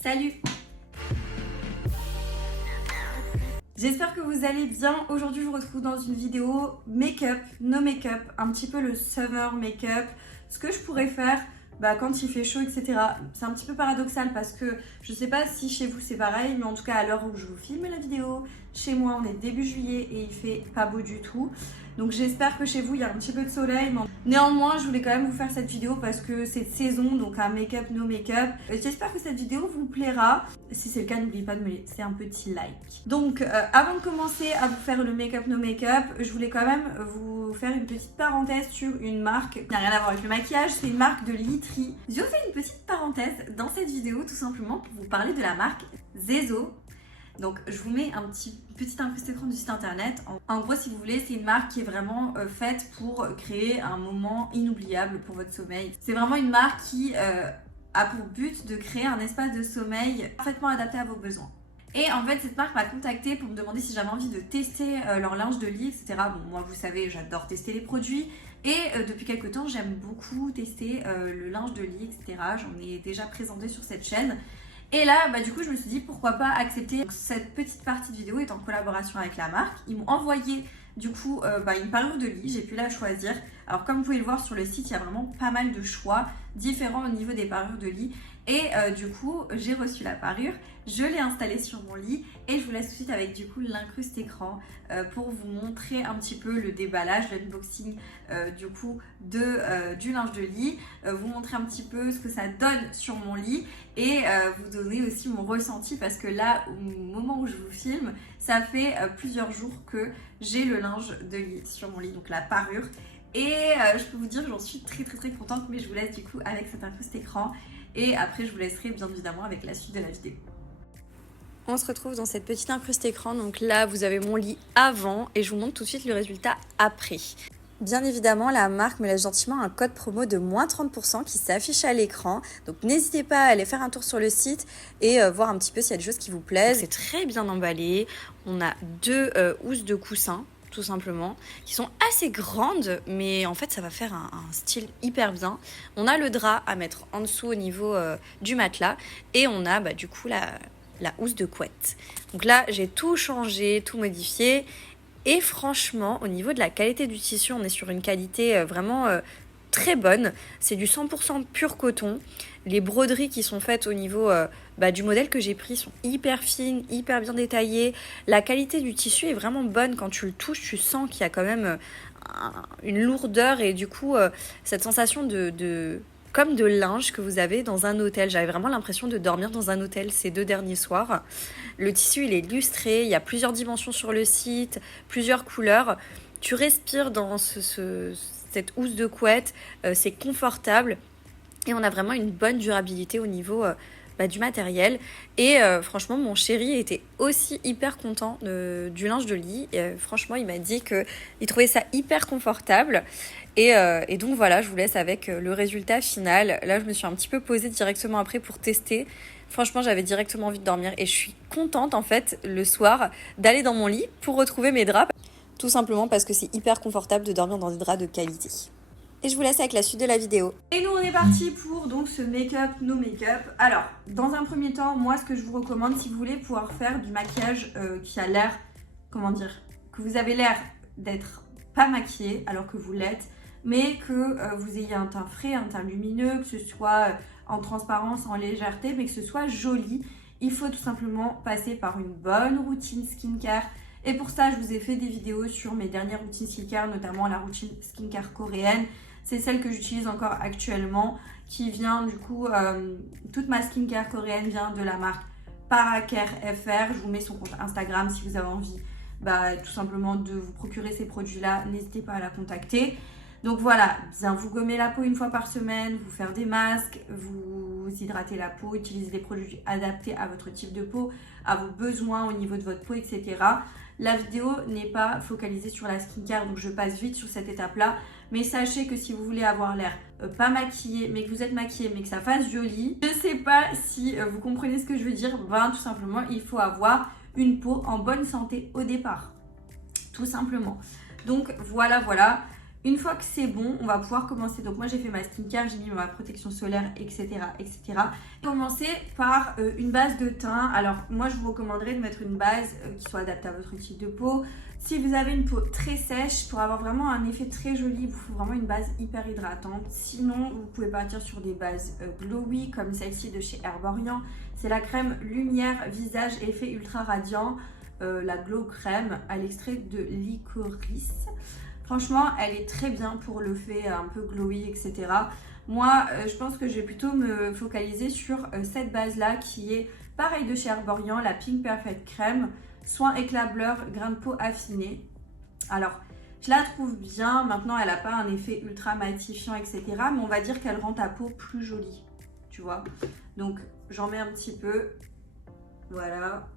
Salut! J'espère que vous allez bien. Aujourd'hui, je vous retrouve dans une vidéo make-up, no make-up, un petit peu le summer make-up, ce que je pourrais faire quand il fait chaud, etc. C'est un petit peu paradoxal parce que je sais pas si chez vous c'est pareil, mais en tout cas à l'heure où je vous filme la vidéo, chez moi on est début juillet et il fait pas beau du tout. Donc j'espère que chez vous il y a un petit peu de soleil. Mais néanmoins, je voulais quand même vous faire cette vidéo parce que c'est de saison, donc un make-up, no make-up. J'espère que cette vidéo vous plaira. Si c'est le cas, n'oubliez pas de me laisser un petit like. Donc avant de commencer à vous faire le make-up, no make-up, je voulais quand même vous faire une petite parenthèse sur une marque qui n'a rien à voir avec le maquillage. C'est une marque de literie. Je vous fais une petite parenthèse dans cette vidéo tout simplement pour vous parler de la marque Zezo. Donc je vous mets un petit incrusté écran du site internet. En gros, si vous voulez, c'est une marque qui est vraiment faite pour créer un moment inoubliable pour votre sommeil. C'est vraiment une marque qui a pour but de créer un espace de sommeil parfaitement adapté à vos besoins. Et en fait, cette marque m'a contactée pour me demander si j'avais envie de tester leur linge de lit, etc. Bon, moi, vous savez, j'adore tester les produits. Et depuis quelques temps, j'aime beaucoup tester le linge de lit, etc. J'en ai déjà présenté sur cette chaîne. Et là, du coup, je me suis dit pourquoi pas accepter. Donc, cette petite partie de vidéo est en collaboration avec la marque. Ils m'ont envoyé du coup une parure de lit, j'ai pu la choisir. Alors comme vous pouvez le voir sur le site, il y a vraiment pas mal de choix différents au niveau des parures de lit. Et du coup, j'ai reçu la parure, je l'ai installée sur mon lit et je vous laisse tout de suite avec du coup l'incruste écran pour vous montrer un petit peu le déballage, l'unboxing du linge de lit, vous montrer un petit peu ce que ça donne sur mon lit et vous donner aussi mon ressenti parce que là, au moment où je vous filme, ça fait plusieurs jours que j'ai le linge de lit sur mon lit, donc la parure. Et je peux vous dire que j'en suis très contente, mais je vous laisse du coup avec cet incruste écran. Et après, je vous laisserai bien évidemment avec la suite de la vidéo. On se retrouve dans cette petite incruste écran. Donc là, vous avez mon lit avant et je vous montre tout de suite le résultat après. Bien évidemment, la marque me laisse gentiment un code promo de moins 30% qui s'affiche à l'écran. Donc n'hésitez pas à aller faire un tour sur le site et voir un petit peu s'il y a des choses qui vous plaisent. C'est très bien emballé. On a deux housses de coussin, tout simplement, qui sont assez grandes, mais en fait ça va faire un style hyper bien. On a le drap à mettre en dessous au niveau du matelas et on a du coup la housse de couette. Donc là j'ai tout changé, tout modifié et franchement au niveau de la qualité du tissu, on est sur une qualité vraiment très bonne. C'est du 100% pur coton. Les broderies qui sont faites au niveau du modèle que j'ai pris sont hyper fines, hyper bien détaillées. La qualité du tissu est vraiment bonne. Quand tu le touches, tu sens qu'il y a quand même une lourdeur et du coup cette sensation comme de linge que vous avez dans un hôtel. J'avais vraiment l'impression de dormir dans un hôtel ces 2 derniers soirs. Le tissu, il est lustré. Il y a plusieurs dimensions sur le site, plusieurs couleurs. Tu respires dans cette housse de couette. C'est confortable. Et on a vraiment une bonne durabilité au niveau du matériel. Et franchement, mon chéri était aussi hyper content du linge de lit. Et, franchement, il m'a dit qu'il trouvait ça hyper confortable. Et donc voilà, je vous laisse avec le résultat final. Là, je me suis un petit peu posée directement après pour tester. Franchement, j'avais directement envie de dormir. Et je suis contente, en fait, le soir, d'aller dans mon lit pour retrouver mes draps. Tout simplement parce que c'est hyper confortable de dormir dans des draps de qualité. Et je vous laisse avec la suite de la vidéo. Et nous on est parti pour donc ce make-up, no make-up. Alors, dans un premier temps, moi ce que je vous recommande, si vous voulez pouvoir faire du maquillage qui a l'air, que vous avez l'air d'être pas maquillé alors que vous l'êtes, mais que vous ayez un teint frais, un teint lumineux, que ce soit en transparence, en légèreté, mais que ce soit joli, il faut tout simplement passer par une bonne routine skincare. Et pour ça, je vous ai fait des vidéos sur mes dernières routines skincare, notamment la routine skincare coréenne. C'est celle que j'utilise encore actuellement, qui vient du coup, toute ma skincare coréenne vient de la marque Paracare FR. Je vous mets son compte Instagram si vous avez envie tout simplement de vous procurer ces produits-là. N'hésitez pas à la contacter. Donc voilà, bien vous gommer la peau une fois par semaine, vous faire des masques, vous hydrater la peau, utiliser des produits adaptés à votre type de peau, à vos besoins au niveau de votre peau, etc. La vidéo n'est pas focalisée sur la skincare, donc je passe vite sur cette étape-là. Mais sachez que si vous voulez avoir l'air pas maquillé, mais que vous êtes maquillé, mais que ça fasse joli, je sais pas si vous comprenez ce que je veux dire, tout simplement, il faut avoir une peau en bonne santé au départ. Tout simplement. Donc voilà. Une fois que c'est bon, on va pouvoir commencer. Donc moi j'ai fait ma skincare, j'ai mis ma protection solaire, etc. etc. Commencer par une base de teint. Alors moi je vous recommanderais de mettre une base qui soit adaptée à votre type de peau. Si vous avez une peau très sèche, pour avoir vraiment un effet très joli, il vous faut vraiment une base hyper hydratante. Sinon, vous pouvez partir sur des bases glowy comme celle-ci de chez Herborian. C'est la crème Lumière Visage Effet Ultra Radiant, la Glow Crème à l'extrait de licorice. Franchement, elle est très bien pour le fait un peu glowy, etc. Moi, je pense que je vais plutôt me focaliser sur cette base-là qui est pareil de chez Herborian, la Pink Perfect Crème. Soin éclat blur, grain de peau affiné. Alors, je la trouve bien. Maintenant, elle n'a pas un effet ultra matifiant, etc. Mais on va dire qu'elle rend ta peau plus jolie. Tu vois? Donc, j'en mets un petit peu. Voilà.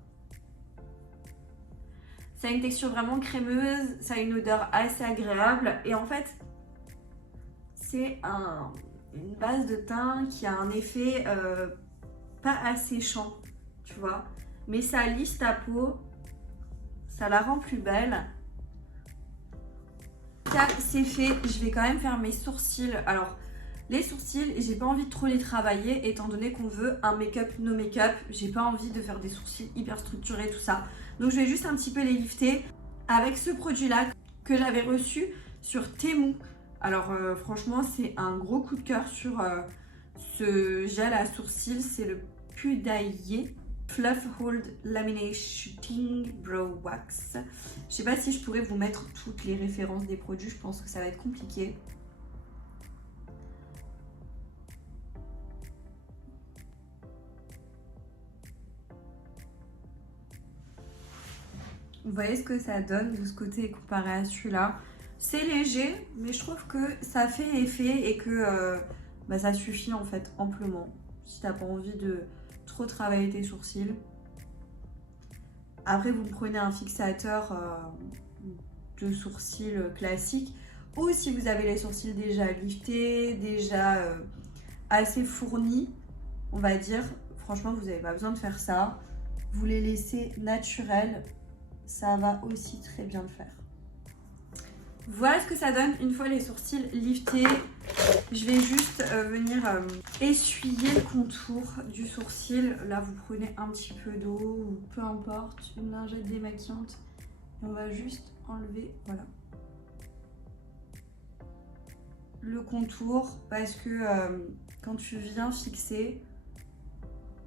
Ça a une texture vraiment crémeuse. Ça a une odeur assez agréable. Et en fait, c'est une base de teint qui a un effet pas asséchant. Tu vois? Mais ça lisse ta peau. Ça la rend plus belle. Ça, c'est fait. Je vais quand même faire mes sourcils. Alors, les sourcils, j'ai pas envie de trop les travailler étant donné qu'on veut un make-up, no make-up. J'ai pas envie de faire des sourcils hyper structurés, tout ça. Donc, je vais juste un petit peu les lifter avec ce produit-là que j'avais reçu sur Temu. Alors, franchement, c'est un gros coup de cœur sur ce gel à sourcils. C'est le Pudaye Fluff Hold Laminate Brow Wax. Je sais pas si je pourrais vous mettre toutes les références des produits, je pense que ça va être compliqué. Vous voyez ce que ça donne de ce côté comparé à celui-là. C'est léger, mais je trouve que ça fait effet et que ça suffit en fait amplement. Si t'as pas envie de trop travailler tes sourcils. Après, vous prenez un fixateur de sourcils classique ou si vous avez les sourcils déjà liftés, déjà assez fournis, on va dire, franchement, vous n'avez pas besoin de faire ça. Vous les laissez naturels, ça va aussi très bien le faire. Voilà ce que ça donne une fois les sourcils liftés. Je vais juste venir essuyer le contour du sourcil. Là, vous prenez un petit peu d'eau ou peu importe, une lingette démaquillante. Et on va juste enlever, voilà, le contour parce que quand tu viens fixer,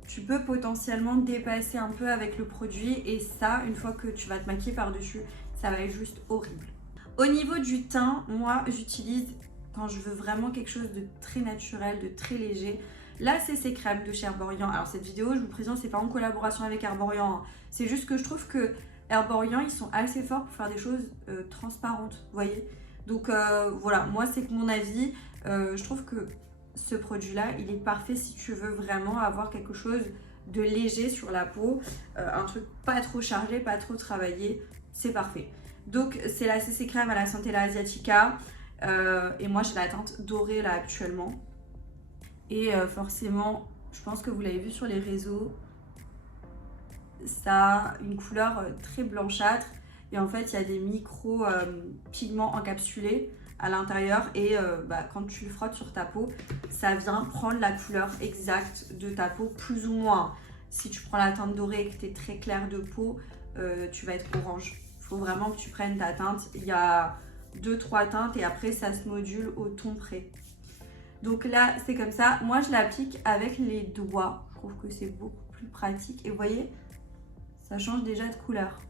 tu peux potentiellement dépasser un peu avec le produit et ça, une fois que tu vas te maquiller par-dessus, ça va être juste horrible. Au niveau du teint, moi j'utilise, quand je veux vraiment quelque chose de très naturel, de très léger, la CC Crème de chez Herborian. Alors cette vidéo, je vous présente, c'est pas en collaboration avec Herborian, hein. C'est juste que je trouve que Herborian, ils sont assez forts pour faire des choses transparentes, vous voyez. Donc voilà, moi c'est que mon avis, je trouve que ce produit-là, il est parfait si tu veux vraiment avoir quelque chose de léger sur la peau, un truc pas trop chargé, pas trop travaillé, c'est parfait. Donc c'est la CC Crème à la Centella Asiatica et moi j'ai la teinte dorée là actuellement. Et forcément, je pense que vous l'avez vu sur les réseaux, ça a une couleur très blanchâtre et en fait il y a des micro pigments encapsulés à l'intérieur et quand tu le frottes sur ta peau, ça vient prendre la couleur exacte de ta peau plus ou moins. Si tu prends la teinte dorée et que tu es très clair de peau, tu vas être orange. Il faut vraiment que tu prennes ta teinte. Il y a 2-3 teintes et après ça se module au ton près. Donc là c'est comme ça. Moi je l'applique avec les doigts. Je trouve que c'est beaucoup plus pratique. Et vous voyez, ça change déjà de couleur.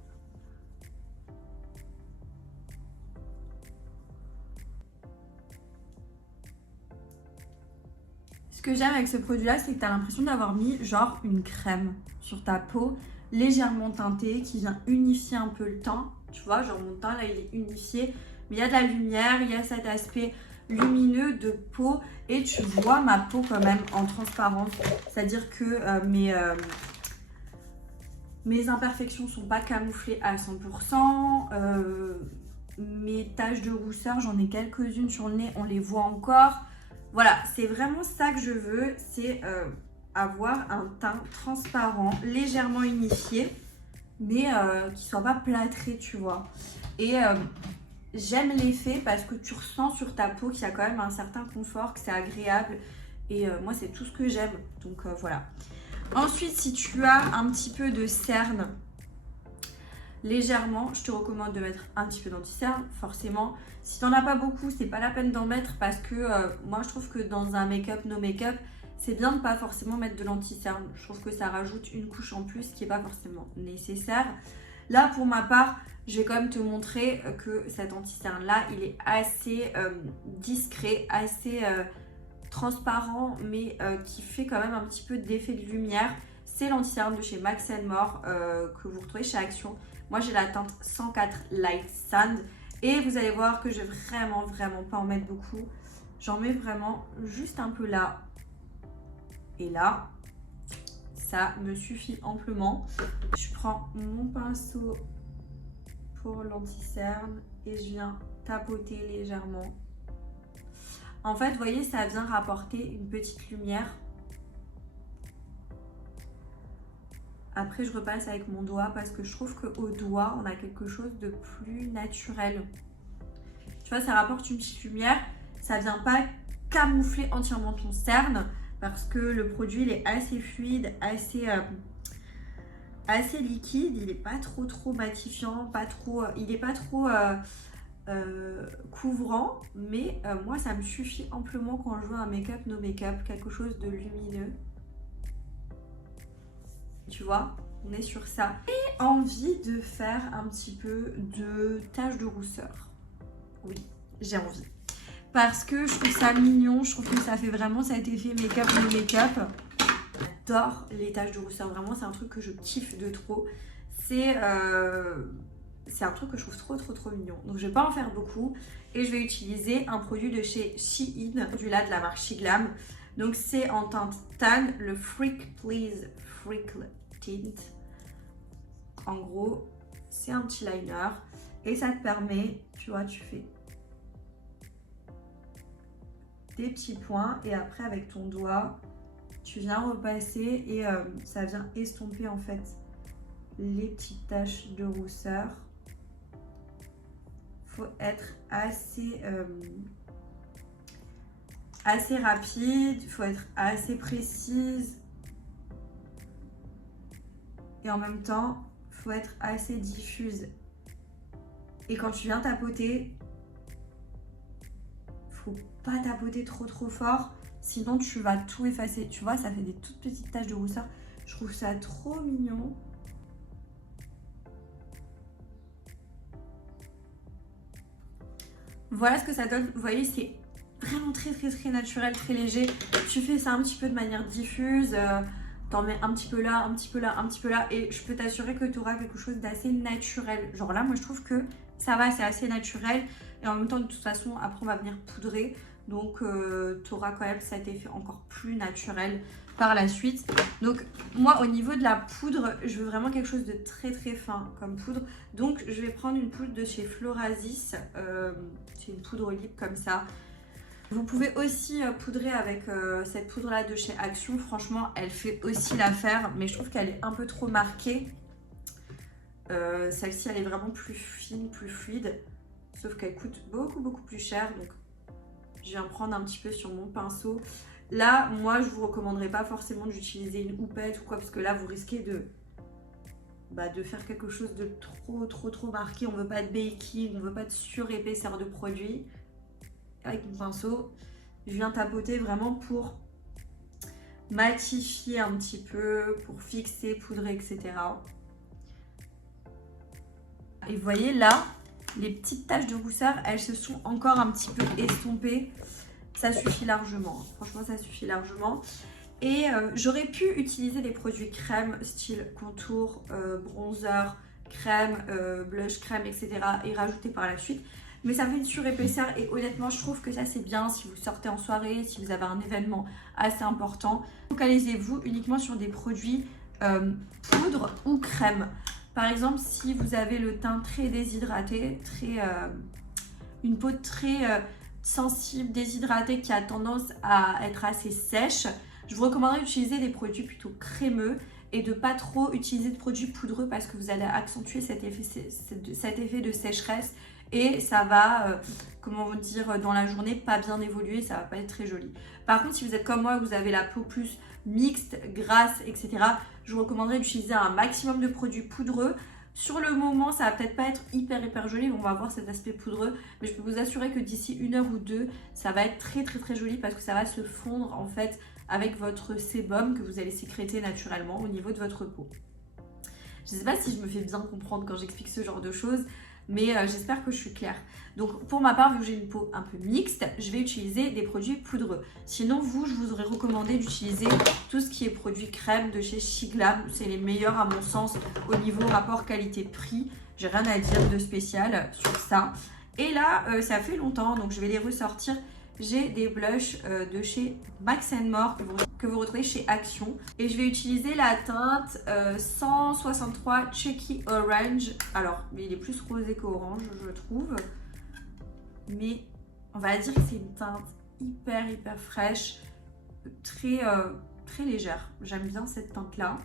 Ce que j'aime avec ce produit là, c'est que tu as l'impression d'avoir mis genre une crème sur ta peau légèrement teintée qui vient unifier un peu le teint. Tu vois, genre mon teint là il est unifié, mais il y a de la lumière, il y a cet aspect lumineux de peau et tu vois ma peau quand même en transparence. C'est-à-dire que mes imperfections sont pas camouflées à 100%. Mes taches de rousseur, j'en ai quelques-unes sur le nez, on les voit encore. Voilà, c'est vraiment ça que je veux, c'est avoir un teint transparent, légèrement unifié, mais qui soit pas plâtré, tu vois. Et j'aime l'effet parce que tu ressens sur ta peau qu'il y a quand même un certain confort, que c'est agréable. Et moi, c'est tout ce que j'aime. Donc voilà. Ensuite, si tu as un petit peu de cerne, légèrement, je te recommande de mettre un petit peu d'anti-cerne, forcément. Si tu n'en as pas beaucoup, c'est pas la peine d'en mettre parce que moi, je trouve que dans un make-up, no make-up, c'est bien de pas forcément mettre de l'anti-cerne. Je trouve que ça rajoute une couche en plus qui n'est pas forcément nécessaire. Là, pour ma part, je vais quand même te montrer que cet anti-cerne-là, il est assez discret, assez transparent, mais qui fait quand même un petit peu d'effet de lumière. C'est l'anti-cerne de chez Max More que vous retrouvez chez Action. Moi, j'ai la teinte 104 Light Sand. Et vous allez voir que je vais vraiment pas en mettre beaucoup. J'en mets vraiment juste un peu là. Et là, ça me suffit amplement. Je prends mon pinceau pour l'anti-cerne et je viens tapoter légèrement. En fait, vous voyez, ça vient rapporter une petite lumière. Après, je repasse avec mon doigt parce que je trouve qu'au doigt, on a quelque chose de plus naturel. Tu vois, ça rapporte une petite lumière. Ça vient pas camoufler entièrement ton cerne parce que le produit, il est assez fluide, assez liquide. Il n'est pas trop matifiant, il n'est pas trop couvrant. Mais moi, ça me suffit amplement quand je veux un make-up, no make-up, quelque chose de lumineux. Tu vois, on est sur ça. Et envie de faire un petit peu de taches de rousseur. Oui, j'ai envie. Parce que je trouve ça mignon, je trouve que ça fait vraiment cet effet make-up no make-up. J'adore les taches de rousseur, vraiment c'est un truc que je kiffe de trop. C'est un truc que je trouve trop mignon. Donc je vais pas en faire beaucoup et je vais utiliser un produit de chez Shein, celui-là de la marque Shiglam. Donc c'est en teinte tan, le Freak Please Freckle Tint. En gros, c'est un petit liner et ça te permet, tu vois, tu fais des petits points et après avec ton doigt, tu viens repasser et ça vient estomper en fait les petites taches de rousseur. Faut être assez rapide, il faut être assez précise et en même temps, il faut être assez diffuse. Et quand tu viens tapoter, faut pas tapoter trop fort, sinon tu vas tout effacer. Tu vois, ça fait des toutes petites taches de rousseur. Je trouve ça trop mignon. Voilà ce que ça donne. Vous voyez, c'est vraiment très naturel, très léger. Tu fais ça un petit peu de manière diffuse. T'en mets un petit peu là, un petit peu là, un petit peu là. Et je peux t'assurer que tu auras quelque chose d'assez naturel. Genre là, moi je trouve que ça va, c'est assez naturel. Et en même temps, de toute façon, après on va venir poudrer. Donc tu auras quand même cet effet encore plus naturel par la suite. Donc moi, au niveau de la poudre, je veux vraiment quelque chose de très fin comme poudre. Donc je vais prendre une poudre de chez Florasis. C'est une poudre libre comme ça. Vous pouvez aussi poudrer avec cette poudre là de chez Action. Franchement, elle fait aussi l'affaire, mais je trouve qu'elle est un peu trop marquée. Celle-ci, elle est vraiment plus fine, plus fluide. Sauf qu'elle coûte beaucoup plus cher. Donc, je viens prendre un petit peu sur mon pinceau. Là, moi, je vous recommanderais pas forcément d'utiliser une houppette ou quoi, parce que là, vous risquez de faire quelque chose de trop marqué. On veut pas de baking, on veut pas de surépaisseur de produit. Avec mon pinceau, je viens tapoter vraiment pour matifier un petit peu, pour fixer, poudrer, etc. Et vous voyez là, les petites taches de rousseur, elles se sont encore un petit peu estompées. Ça suffit largement, franchement ça suffit largement. Et j'aurais pu utiliser des produits crème, style contour, bronzer, crème, blush crème, etc. et rajouter par la suite. Mais ça fait une surépaisseur et honnêtement, je trouve que ça c'est bien si vous sortez en soirée, si vous avez un événement assez important. Focalisez-vous uniquement sur des produits poudre ou crème. Par exemple, si vous avez le teint très déshydraté, une peau très sensible, déshydratée qui a tendance à être assez sèche, je vous recommanderais d'utiliser des produits plutôt crémeux et de pas trop utiliser de produits poudreux parce que vous allez accentuer cet effet de sécheresse et ça va, comment vous dire, dans la journée pas bien évoluer, ça va pas être très joli. Par contre, si vous êtes comme moi, vous avez la peau plus mixte, grasse, etc., je vous recommanderais d'utiliser un maximum de produits poudreux. Sur le moment, ça va peut-être pas être hyper joli, on va avoir cet aspect poudreux, mais je peux vous assurer que d'ici 1 heure ou 2, ça va être très joli parce que ça va se fondre en fait avec votre sébum que vous allez sécréter naturellement au niveau de votre peau. Je ne sais pas si je me fais bien comprendre quand j'explique ce genre de choses, mais j'espère que je suis claire. Donc pour ma part, vu que j'ai une peau un peu mixte, je vais utiliser des produits poudreux. Sinon vous, je vous aurais recommandé d'utiliser tout ce qui est produit crème de chez Shiglam. C'est les meilleurs à mon sens au niveau rapport qualité-prix. J'ai rien à dire de spécial sur ça. Et là, ça fait longtemps, donc je vais les ressortir. J'ai des blushs de chez Max More que vous retrouvez chez Action. Et je vais utiliser la teinte 163 Cheeky Orange. Alors, il est plus rosé qu'orange, je trouve. Mais on va dire que c'est une teinte hyper fraîche, très légère. J'aime bien cette teinte-là.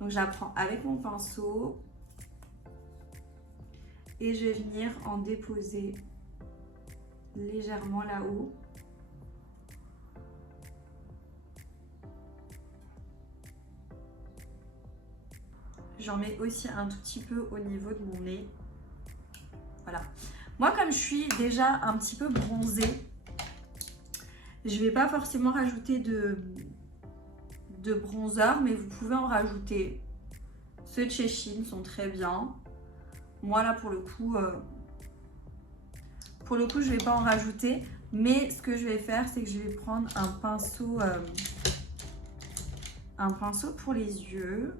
Donc, je la prends avec mon pinceau. Et je vais venir en déposer légèrement là-haut. J'en mets aussi un tout petit peu au niveau de mon nez. Voilà. Moi, comme je suis déjà un petit peu bronzée, je ne vais pas forcément rajouter de bronzer, mais vous pouvez en rajouter. Ceux de chez Shein sont très bien. Moi, là, pour le coup, je ne vais pas en rajouter. Mais ce que je vais faire, c'est que je vais prendre un pinceau pour les yeux.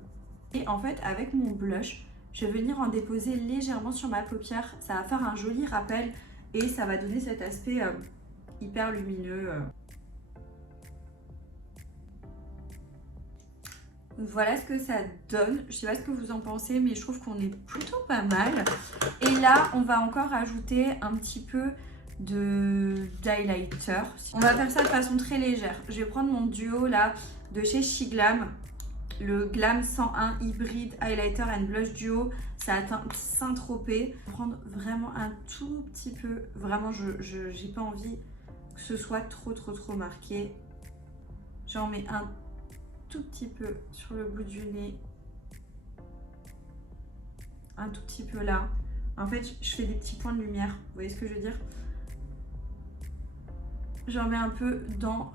Et en fait, avec mon blush, je vais venir en déposer légèrement sur ma paupière. Ça va faire un joli rappel et ça va donner cet aspect hyper lumineux. Voilà ce que ça donne. Je sais pas ce que vous en pensez, mais je trouve qu'on est plutôt pas mal. Et là, on va encore ajouter un petit peu d'highlighter. On va faire ça de façon très légère. Je vais prendre mon duo là de chez Shiglam. Le Glam 101 Hybrid Highlighter and Blush Duo, ça atteint Saint-Tropez. Prendre vraiment un tout petit peu, vraiment j'ai pas envie que ce soit trop marqué. J'en mets un tout petit peu sur le bout du nez, un tout petit peu là. En fait, je fais des petits points de lumière, vous voyez ce que je veux dire? J'en mets un peu dans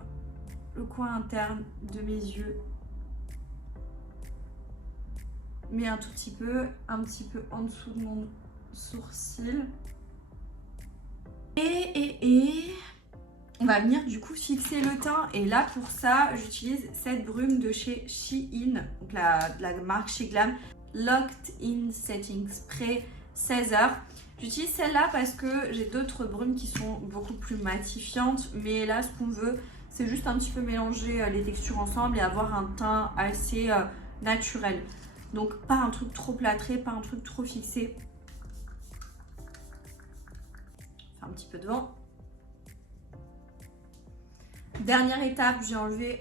le coin interne de mes yeux. Mais un tout petit peu, un petit peu en dessous de mon sourcil. Et on va venir du coup fixer le teint. Et là pour ça, j'utilise cette brume de chez Shein, donc la marque Shiglam, Locked In Setting Spray 16h. J'utilise celle-là parce que j'ai d'autres brumes qui sont beaucoup plus matifiantes. Mais là, ce qu'on veut, c'est juste un petit peu mélanger les textures ensemble et avoir un teint assez naturel. Donc pas un truc trop plâtré, pas un truc trop fixé. Un petit peu devant. Dernière étape, j'ai enlevé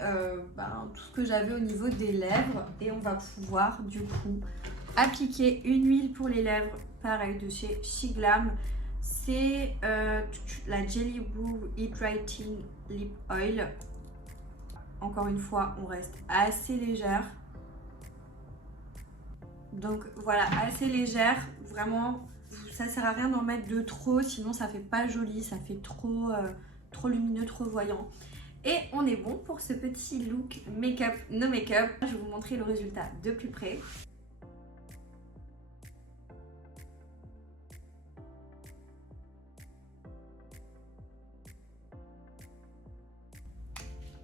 tout ce que j'avais au niveau des lèvres. Et on va pouvoir du coup appliquer une huile pour les lèvres. Pareil de chez Shiglam. C'est la Jelly Boo Hydrating Lip Oil. Encore une fois, on reste assez légère. Donc voilà, assez légère, vraiment, ça sert à rien d'en mettre de trop, sinon ça fait pas joli, ça fait trop lumineux, trop voyant. Et on est bon pour ce petit look make-up, no make-up. Je vais vous montrer le résultat de plus près.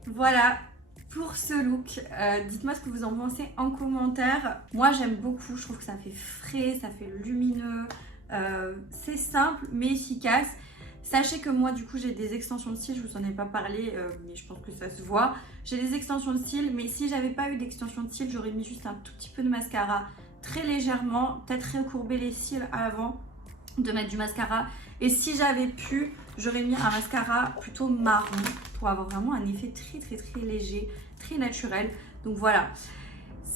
Voilà pour ce look. Dites-moi ce que vous en pensez en commentaire. Moi j'aime beaucoup, je trouve que ça fait frais, ça fait lumineux, c'est simple mais efficace. Sachez que moi du coup j'ai des extensions de cils, je vous en ai pas parlé mais je pense que ça se voit. J'ai des extensions de cils, mais si j'avais pas eu d'extension de cils, j'aurais mis juste un tout petit peu de mascara très légèrement, peut-être recourber les cils avant de mettre du mascara. Et si j'avais pu, j'aurais mis un mascara plutôt marron pour avoir vraiment un effet très léger, très naturel. Donc voilà.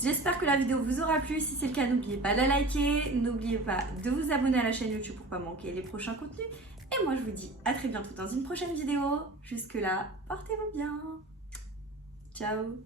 J'espère que la vidéo vous aura plu. Si c'est le cas, n'oubliez pas de la liker, n'oubliez pas de vous abonner à la chaîne YouTube pour pas manquer les prochains contenus. Et moi je vous dis à très bientôt dans une prochaine vidéo. Jusque là, portez-vous bien. Ciao.